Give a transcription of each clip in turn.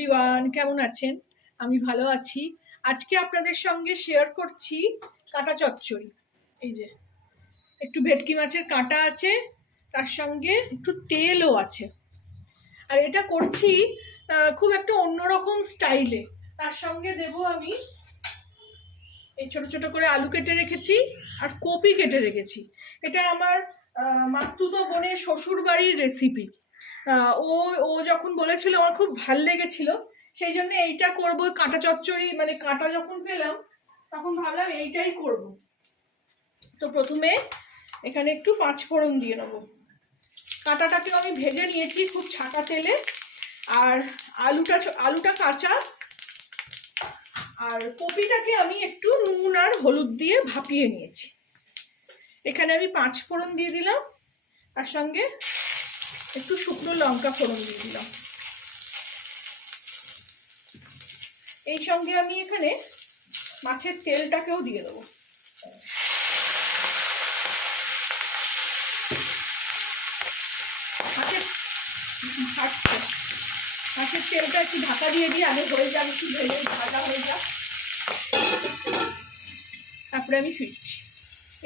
Everyone, কেমন আছেন? আমি ভালো আছি। আজকে আপনাদের সঙ্গে শেয়ার করছি কাঁটা চচ্চড়ি। এই যে একটু ভেটকি মাছের কাঁটা আছে, তার সঙ্গে একটু তেলও আছে। আর এটা করছি খুব একটা অন্যরকম স্টাইলে। তার সঙ্গে দেব আমি এই ছোট ছোট করে আলু কেটে রেখেছি আর কপি কেটে রেখেছি। এটা আমার মাস্তুতো বোনের শ্বশুর বাড়ির রেসিপি। ও ও যখন বলেছিল আমার খুব ভাল লেগেছিল, সেই জন্য এইটা করব। কাঁটা চচ্চড়ি মানে কাঁটা যখন পেলাম তখন ভাবলাম এইটাই করব। তো প্রথমে এখানে একটু পাঁচফোড়ন দিয়ে নেব। কাঁটাটাকেও আমি ভেজে নিয়েছি খুব ছাকা তেলে। আর আলুটা কাঁচা, আর কপিটাকে আমি একটু নুন আর হলুদ দিয়ে ভাপিয়ে নিয়েছি। এখানে আমি পাঁচফোড়ন দিয়ে দিলাম, তার সঙ্গে একটু শুকনো লঙ্কা ফোড়ন দিয়ে দিলাম। এই সঙ্গে আমি এখানে মাছের তেলটাকেও দিয়ে দেবো। মাছের তেলটা একটু ঢাকা দিয়ে দিয়ে আগে হয়ে যাক, একটু ভেজে ভাজা হয়ে যাক, তারপরে আমি ফিরছি।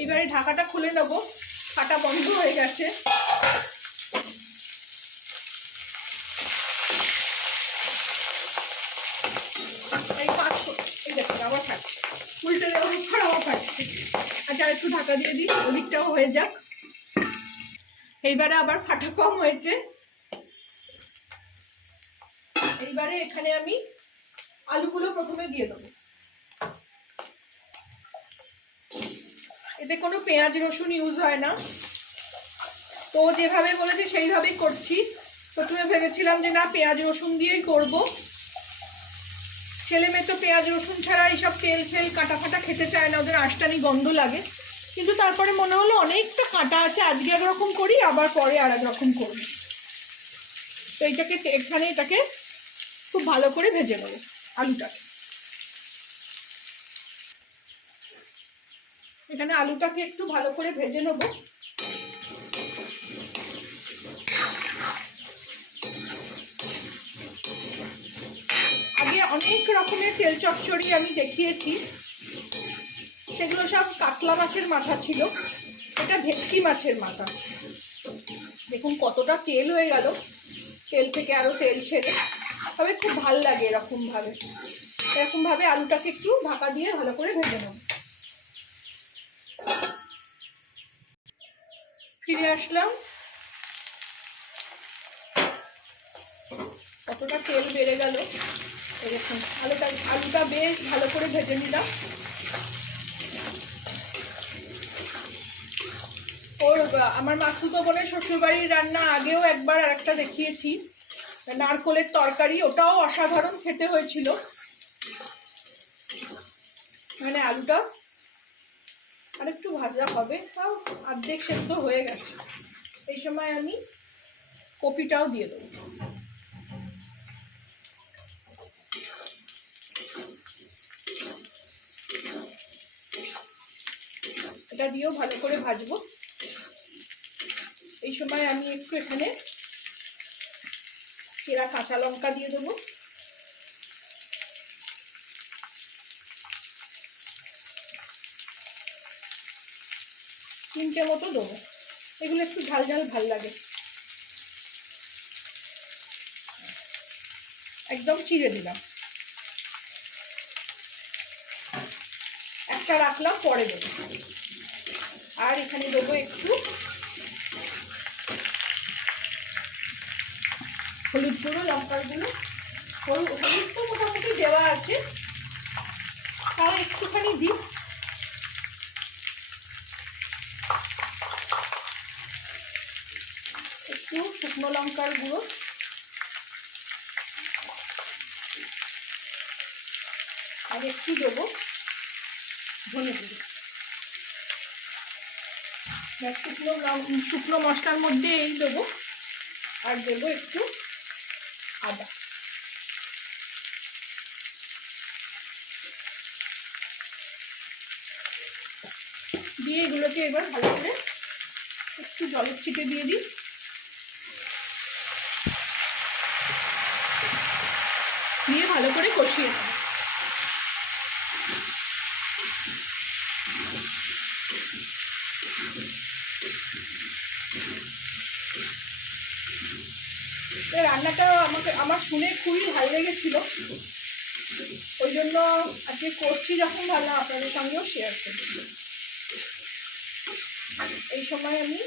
এইবারে ঢাকাটা খুলে দেবো, কাটা বন্ধ হয়ে গেছে। এই দেখুন আবার ফাটছে, উল্টে দেওয়ার পর আবার ফাটছে। আচ্ছা, একটু ঢাকা দিয়ে দিই, ওদিকটাও হয়ে যাক। এইবারে আবার ফাটা কম হয়েছে। এইবারে এখানে আমি আলুগুলো প্রথমে দিয়ে দেবো। এতে কোনো পেঁয়াজ রসুন ইউজ হয় না, তো যেভাবে বলেছে সেইভাবেই করছি। প্রথমে ভেবেছিলাম যে না, পেঁয়াজ রসুন দিয়েই করব। ছেলে মেয়ে তো পেঁয়াজ রসুন ছাড়া এইসব তেল ফেল কাটা ফাটা খেতে চায় না, ওদের আঁশটানি গন্ধ লাগে। কিন্তু তারপরে মনে হলো অনেকটা কাঁটা আছে, আজকে একরকম করি, আবার পরে আর এক রকম করবো। তো এটাকে খুব ভালো করে ভেজে নেবো আলুটাকে। এখানে আলুটাকে একটু ভালো করে ভেজে নেবো। আগে অনেক রকমের তেল চচ্চড়ি আমি দেখিয়েছি, সেগুলো সব কাতলা মাছের মাথা ছিল। এটা ভেটকি মাছের মাথা। দেখুন কতটা তেল হয়ে গেল, তেল থেকে আরো তেল ছেড়ে। তবে খুব ভাল লাগে এরকমভাবে আলুটাকে একটু ঢাকা দিয়ে ভালো করে ভেজে নেব। ফিরে আসলাম, কতটা তেল বেড়ে গেল। দেখুন আলুটা বেশ ভালো করে ভেজে নিলাম। আমার মাসুতো বোনের শ্বশুরবাড়ির রান্না আগেও একবার আর একটা দেখিয়েছি, নারকোলের তরকারি। ওটাও অসাধারণ খেতে হয়েছিল। মানে আলুটা আরেকটু ভাজা হবে, তাও অর্ধেক সেদ্ধ হয়ে গেছে। এই সময় আমি কপিটাও দিয়ে দেবো। এটা দিয়েও ভালো করে ভাজবো। এই সময় আমি একটু এখানে চেরা কাঁচা লঙ্কা দিয়ে দেবো। তিনটে মতো দেবো, এগুলো একটু ঝাল ঝাল ভাল লাগে। একদম চিড়ে দিলাম, একটা রাখলাম, পরে দেবো। আর এখানে দেবো একটু হলুদ গুঁড়ো, লঙ্কার গুঁড়ো। হলুদ তো মোটামুটি দেওয়া আছে, তাও একটুখানি দিই। একটু শুকনো লঙ্কার গুঁড়ো, আর একটু দেবো ধনে গুঁড়ো। শুকনো মশলার মধ্যে এই দেবো। আর দেবো একটু আদা। দিয়ে এগুলোকে এবার ভালো করে একটু জলের ছিটে দিয়ে দিই। দিয়ে ভালো করে কষিয়ে নেব। রান্নাটা আমার শুনে খুবই ভালো লেগেছিল, ওই জন্য আজকে করছি যখন ভাবলাম আপনাদের সঙ্গেও শেয়ার করছি। এই সময় আমি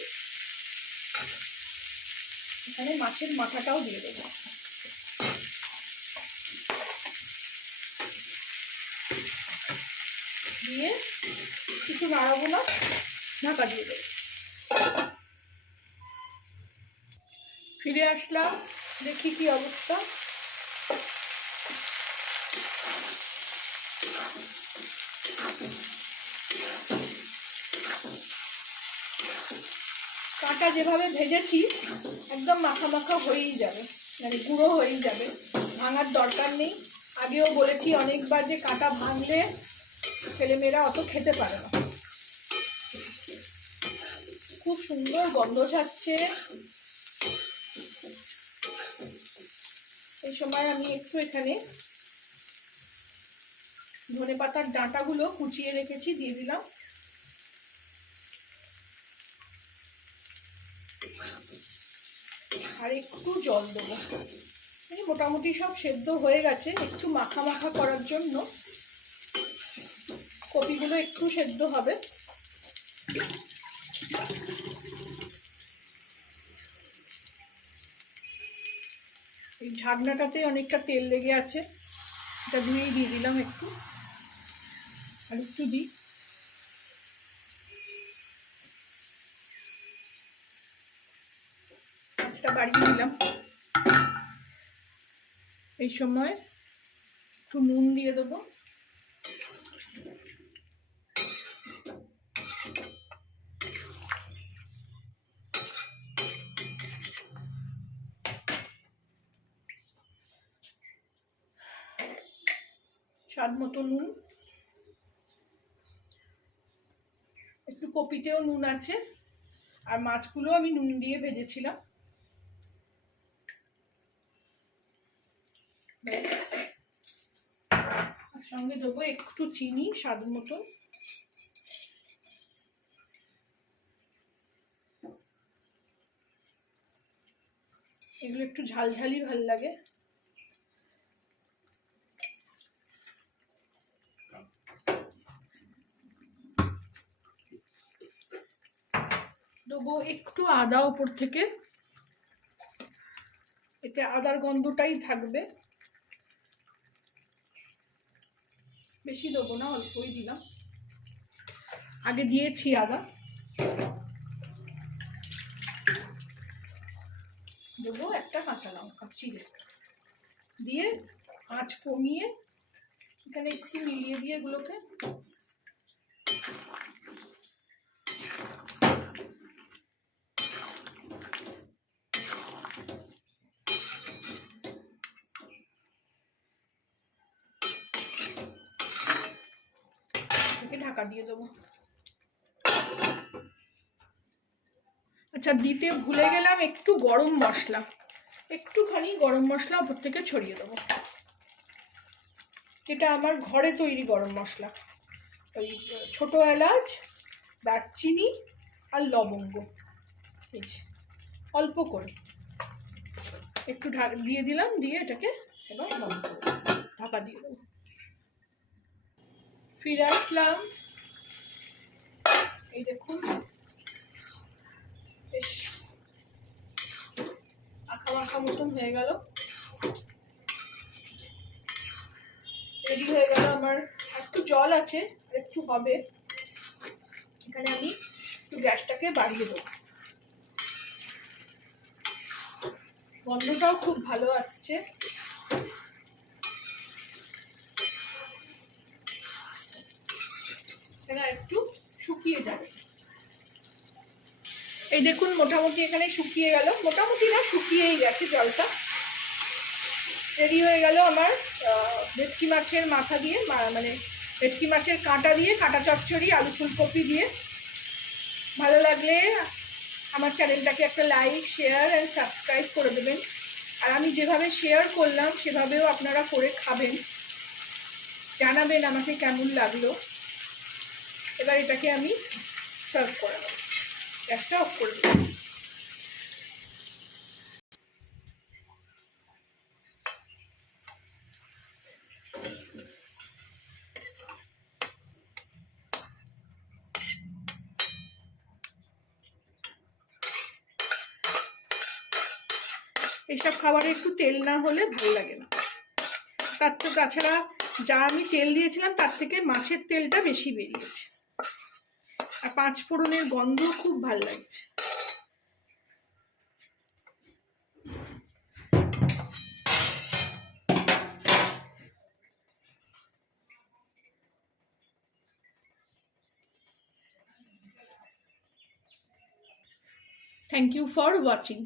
এখানে মাছের মাথাটাও দিয়ে দেবো, দিয়ে কিছু নাড়াবো না, ঢাকা দিয়ে দেবো। ফিরে আসলাম, দেখি কি অবস্থা। কাঁটা যেভাবে ভেজেছি একদম মাখা মাখা হয়েই যাবে, মানে গুঁড়ো হয়েই যাবে, ভাঙার দরকার নেই। আগেও বলেছি অনেকবার যে কাঁটা ভাঙলে ছেলেমেয়েরা অত খেতে পারে না। খুব সুন্দর গন্ধ ছাড়ছে। এই সময় আমি একটু এখানে ধনেপাতার ডাঁটাগুলো কুচিয়ে রেখেছি দিয়ে দিলাম। আর একটু জল দেবো, মোটামুটি সব সেদ্ধ হয়ে গেছে। একটু মাখা মাখা করার জন্য কপিগুলো একটু সেদ্ধ হবে। এই ঢাকনাটাতে অনেকটা তেল লেগে আছে, এটা ধুয়েই দিয়ে দিলাম একটু, আর একটু দিই। আঁচটা বাড়িয়ে দিলাম। এই সময় একটু নুন দিয়ে দেবো, স্বাদ মতো নুন। একটু কপিতেও নুন আছে, আর মাছগুলো আমি নুন দিয়ে ভেজেছিলাম। আর সঙ্গে দেবো একটু চিনি স্বাদ মতো। এগুলো একটু ঝালঝালি ভাল লাগে। দেবো একটু আদা উপর থেকে, এতে আদার গন্ধটাই থাকবে। বেশি দেবো না, অল্পই দিলাম, আগে দিয়েছি আদা। দেবো একটা কাঁচা লঙ্কা চিড়ে, দিয়ে আঁচ কমিয়ে এখানে একটু মিলিয়ে দিয়ে এগুলোকে ঢাকা দিয়ে দেবো। আচ্ছা, দিতে ভুলে গেলাম একটু গরম মশলা, একটুখানি গরম মশলা ওপর থেকে ছড়িয়ে দেবো। এটা আমার ঘরে তৈরি গরম মশলা, ওই ছোট এলাচ, দারচিনি আর লবঙ্গ, অল্প করে একটু দিয়ে দিলাম, দিয়ে এটাকে এবার ঢাকা দিয়ে দেবো। ফিরে আসলাম, এই দেখুন বেশ মাখা মাখা মতন হয়ে গেল, রেডি হয়ে গেল আমার। একটু জল আছে, একটু হবে। এখানে আমি একটু গ্যাসটাকে বাড়িয়ে দেবো, গন্ধটাও খুব ভালো আসছে। এখানে একটু শুকিয়ে যাবে। এই দেখুন মোটামুটি এখানে শুকিয়ে গেল, মোটামুটি না শুকিয়েই গেছে জলটা। রেডি হয়ে গেল আমার ভেটকি মাছের মাথা দিয়ে, মানে ভেটকি মাছের কাঁটা দিয়ে কাঁটা চচ্চড়ি আলু ফুলকপি দিয়ে। ভালো লাগলে আমার চ্যানেলটাকে একটা লাইক, শেয়ার অ্যান্ড সাবস্ক্রাইব করে দেবেন। আর আমি যেভাবে শেয়ার করলাম সেভাবেও আপনারা করে খাবেন, জানাবেন আমাকে কেমন লাগলো। এবার এটাকে আমি সার্ভ করে নেব, গ্যাসটা অফ করে দেব। এইসব খাবারে একটু তেল না হলে ভালো লাগে না। তার তো তাছাড়া যা আমি তেল দিয়েছিলাম তার থেকে মাছের তেলটা বেশি বেরিয়েছে, আর 5 ফোড়নের গন্ধ খুব ভালো লাগছে। Thank you for watching.